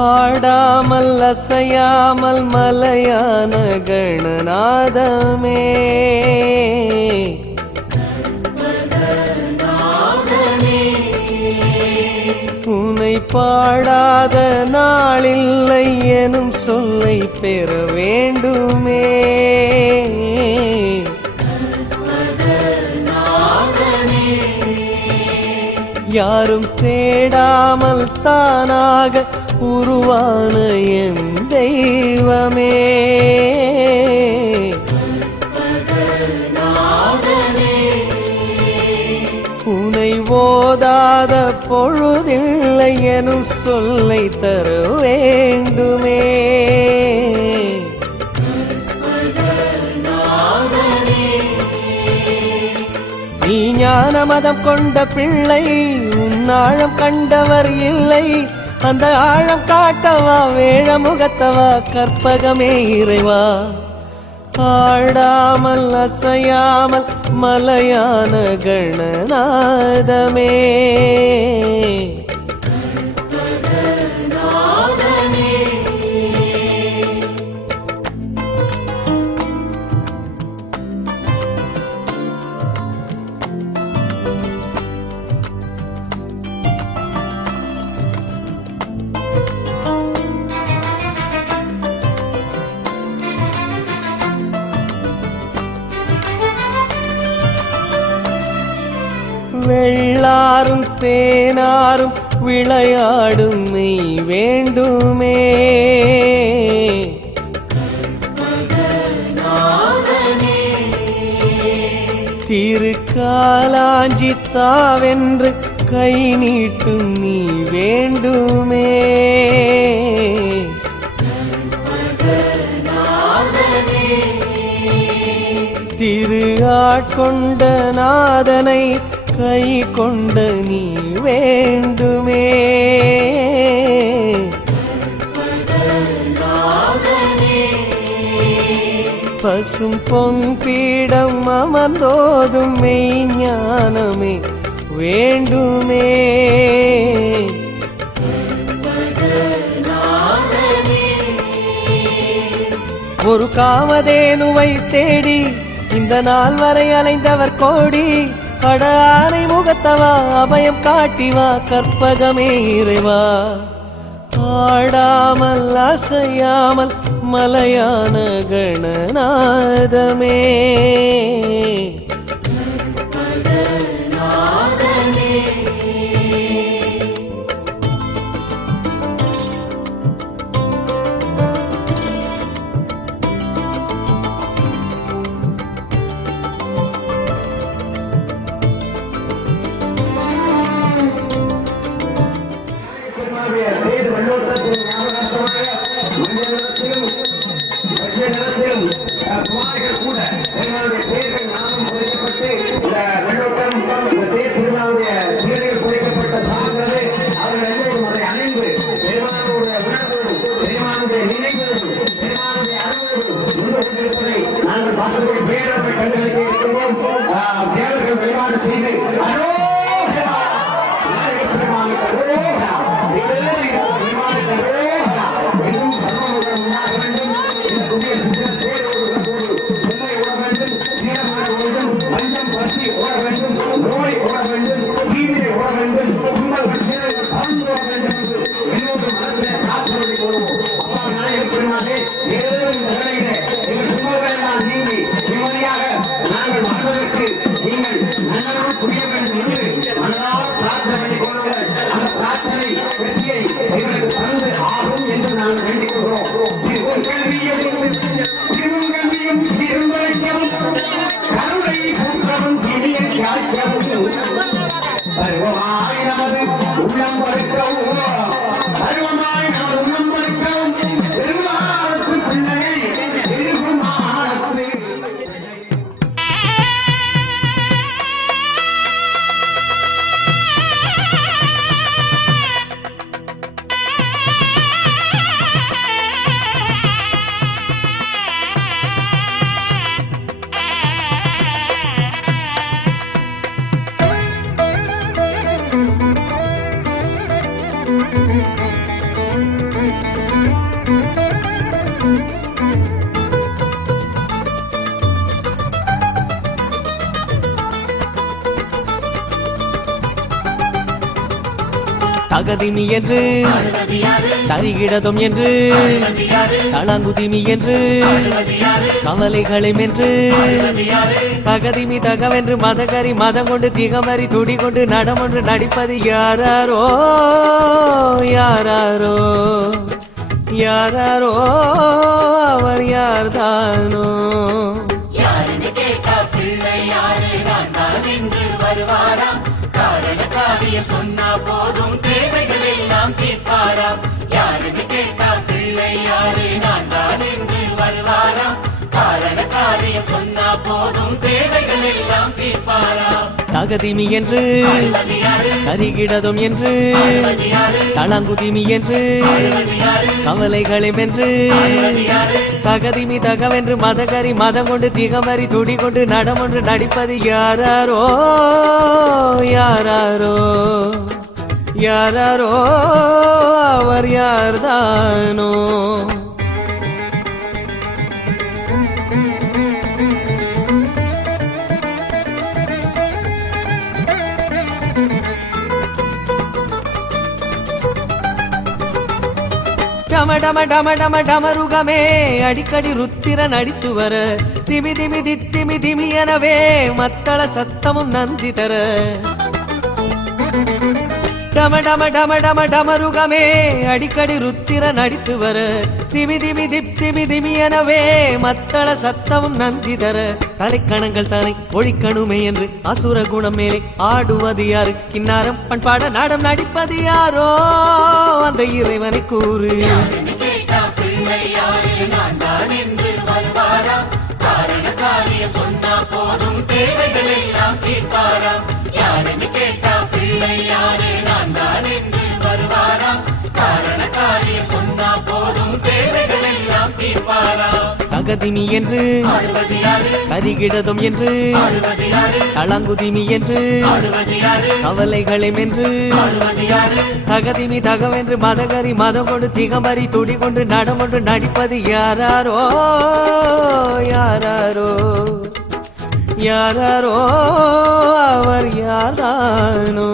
ஆடாமல் அசையாமல் மலையான கணநாதமே உன்னை பாடாத நாளில்லை எனும் சொல்லை பெற வேண்டுமே. யாரும் தேடாமல் தானாக உருவான என் தெய்வமே, உனை ஓதாத பொழுதில்லை எனும் சொல்லை தர வேண்டுமே. நீ ஞான மதம் கொண்ட பிள்ளை, உன்னாழம் கண்டவர் இல்லை. அந்த ஆழம் காட்டவா வேழ முகத்தவா கற்பகமே இறைவா. ஆடாமல் அசையாமல் மலையான கணநாதமே. வெள்ளாரும் தேனாரும் விளையாடும் மெய் வேண்டுமே. திருக்காலாஞ்சி தாவென்று கை நீட்டும் நீ வேண்டுமே. திரு ஆட்கொண்ட நாதனை கை கொண்ட நீ வேண்டுமே. பசும் பொன்பீடம் அமர்ந்தோதும் மெய்ஞானமே வேண்டுமே. காமதேனுவை தேடி இந்த நாள் வரை அலைந்தவர் கோடி. அட ஆனை முகத்தவா அபயம் காட்டிவா கற்பகமே இறைவா. ஆடாமல் அசையாமல் மலையான கணநாதமே. தகதிமி என்று தரிகிடதும் என்று தளங்குதிமி என்று கவலைகளை என்று தகதிமி தகவென்று மதகரி மதம் கொண்டு திகமறி துடி கொண்டு நடமொன்று நடிப்பது யாராரோ யாராரோ யாராரோ அவர் யார்தானோ. சொன்னா போதும் தேவைகள் எல்லாம் தீர்ப்பாராம். யாருக்கு கேட்டா பிள்ளை யாரு நான் தான் என்று வருவாராம். காரண காரியம் சொன்னா போதும் தேவைகள் எல்லாம் தீர்ப்பாராம். தகதிமி என்று கரிகிடதும் என்று தளங்குதிமி என்று கவலைகளை வென்று தகதிமி தகவென்று மதகரி மதம் கொண்டு திகமறி துடி கொண்டு நடமொன்று நடிப்பது யாராரோ யாராரோ யாராரோ அவர் யார்தானோ. டம டம டம டம டமருகமே அடிக்கடி ருத்திர நடித்து வர திமி திமி தித்திமி திமி எனவே மத்தள சத்தமும் நந்தி தர. டம டம டம டம டமருகமே அடிக்கடி ருத்திர நடித்து வர திமி திமி திப்திமி திமி எனவே மத்தள சத்தமும் நந்தி தர. தலைக்கணங்கள் தானே ஒழிக்கணுமே என்று அசுர குணம் மேலே ஆடுவது யாரு? கின்னாரம் பண்பாட நாடம் நடிப்பது யாரோ? அந்த இறைவனை கூறு. சொன்னா போதும் தேவைகள் எல்லாம் தீர்ப்பாராம். யாருன்னு கேட்டா பிள்ளை யாரு நான் தான் என்று வருவாராம். காரண காரியம் சொன்னா போதும் தேவைகள் எல்லாம் தீர்ப்பாராம். தகதிமி என்று ஆடுவது யாரு கரிகிடதும் என்று ஆடுவது யாரு தளங்குதிமி என்று ஆடுவது யாரு கவலைகளும் என்று ஆடுவது யாரு தகதிமி தகவென்று மதகரி மதம் கொண்டு திகம்பரி துடி கொண்டு நடமொன்று நடிப்பது யாராரோ யாராரோ யாராரோ அவர் யாரானோ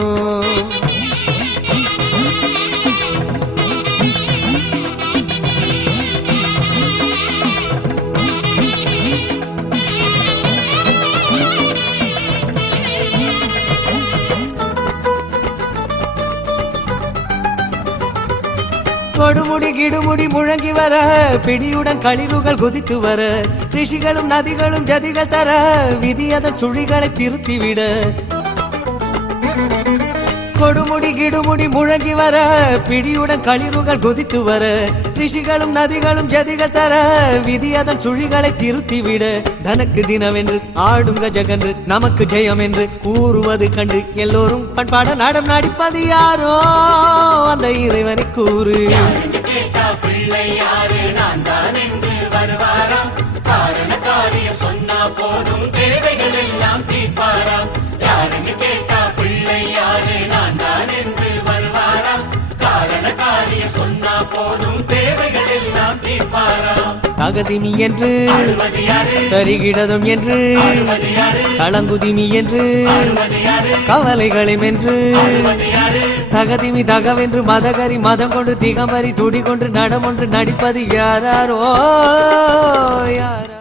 கொடுமுடி கிடுமுடி முழங்கி வர பிடியுடன் களிறுகள் குதித்து வர ரிஷிகளும் நதிகளும் ஜதிகள் தர விதி அதன் சுழிகளை திருத்திவிட கொடுமுடி கிடுமுடி முழங்கி வர பிடியுடன் களிறுகள் குதித்து வர ரிஷிகளும் நதிகளும் ஜதிகள் தர விதி அதன் சுழிகளை திருத்திவிட தனக்கு தினவென்று ஆடும் கஜகன்று நமக்கு ஜெயம் என்று கூறுவது கண்டு எல்லோரும் பண்பாட நாடம் நடிப்பது யாரோ அந்த இறைவனை கூறு யாருக்கு கேட்டா பிள்ளை யாரு நான் தான் என்று வருவாராம் காரண காரியம் சொன்னா போதும் தேவைகள் எல்லாம் தீர்ப்பாராம் யாருன்னு கேட்டா பிள்ளை யாரு நான் தான் என்று வருவாராம் காரண காரியம் சொன்னா போதும் தேவைகள் எல்லாம் தீர்ப்பாராம் தகதிமி என்று ஆடுவது யாரு தரிகிடதும் என்று ஆடுவது யாரு தளங்குதிமி என்று ஆடுவது யாரு கவலைகளும் என்று ஆடுவது யாரு தகதிமி தகவென்று மதகரி மதம் கொண்டு திகம்பரி துடி கொண்டு நடமொன்று நடிப்பது யாராரோ யாரா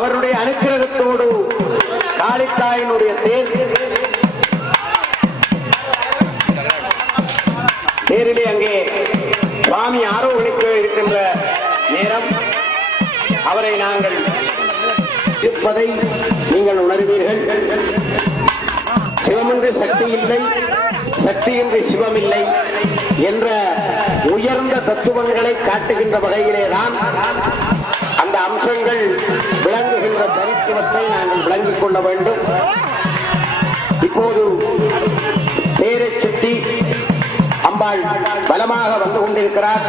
அவருடைய அனுக்கிரகத்தோடு காளித்தாயினுடைய தேரிலே அங்கே சுவாமி ஆரோகணிக்க இருக்கின்ற நேரம் அவரை நாங்கள் இருப்பதை நீங்கள் உணர்வீர்கள். சிவமின்றி சக்தி இல்லை, சக்தியின்றி சிவமில்லை என்ற உயர்ந்த தத்துவங்களை காட்டுகின்ற வகையிலேதான் அந்த அம்சங்கள் விளங்குகின்ற தரித்துவத்தை நாங்கள் விளங்கிக் கொள்ள வேண்டும். இப்போது தேரை சுற்றி அம்பாள் பலமாக வந்து கொண்டிருக்கிறார்.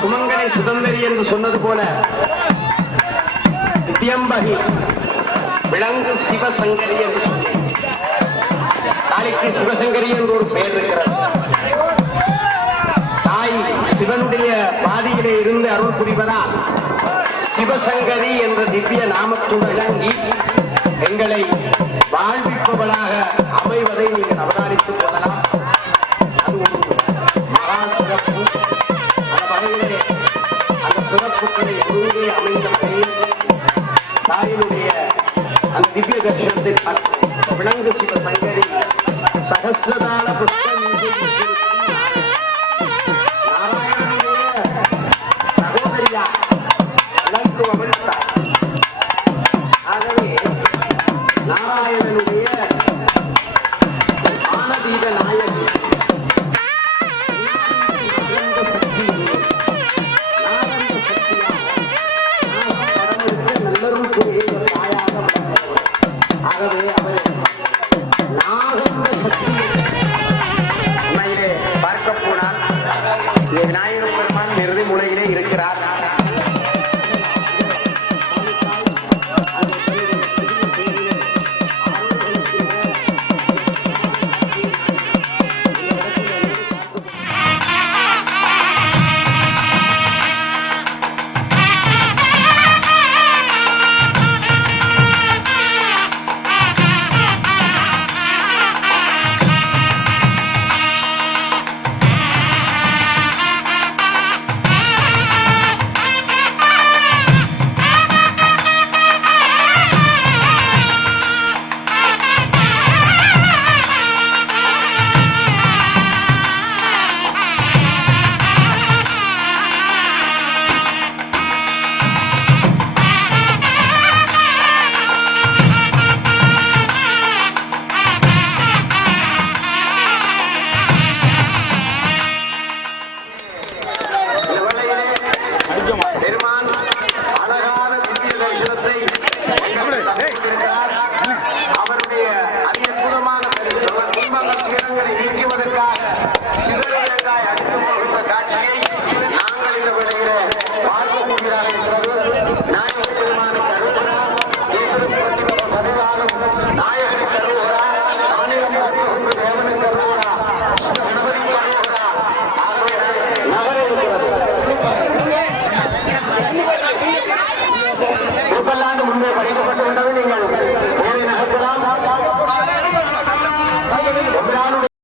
சுமங்கலை சுதந்திரி என்று சொன்னது போல தியம்பகி விளங்கு சிவசங்கரி என்று சொல்லி காளிக்கு சிவசங்கரி என்று ஒரு பெயர் இருக்கிறது. தாய் சிவனுடைய பாதியிலே இருந்து அருள் புரிவதால் சிவசங்கரி என்ற திவ்ய நாமத்துடன் விளங்கி எங்களை வாழ்விப்பவளாக அமைவதை நீங்கள் அவதானித்துக் கொள்ளலாம். அது ஒரு மகா சிறப்பு. அந்த வகையிலே அந்த சிறப்புகளை ஒருங்கே அமைந்த வகையில் தாயினுடைய அந்த திவ்ய தர்ஷனத்தை விளங்கு சிவசங்கரி சகசிரதான புஷ்பம் விநாயகர் பெருமான் நிறுதி மூலையிலே இருக்கிறார். பெருமான் அழகான திவ்ய தரிசனத்தை அவருடைய அற்புதமான துன்பங்கள் துயரங்களை நீக்குவதற்காக சிதறங்காய் அடித்து போகின்ற காட்சியை நாங்கள் இந்த வேளையிலே பார்க்கக்கூடியதாக இருக்கிறது. நாயகர் பெருமானுக்கு அருள்கிறா, பதிவாலும் நாயகனுக்கு அருள்கிறா, தானியம் பார்க்கின்ற தேவனுக்கு அருள்கிறா, கணவனுக்கு அருள்கிறா, நகர இருக்கிறது. முன்பல்லாண்டு முன்பே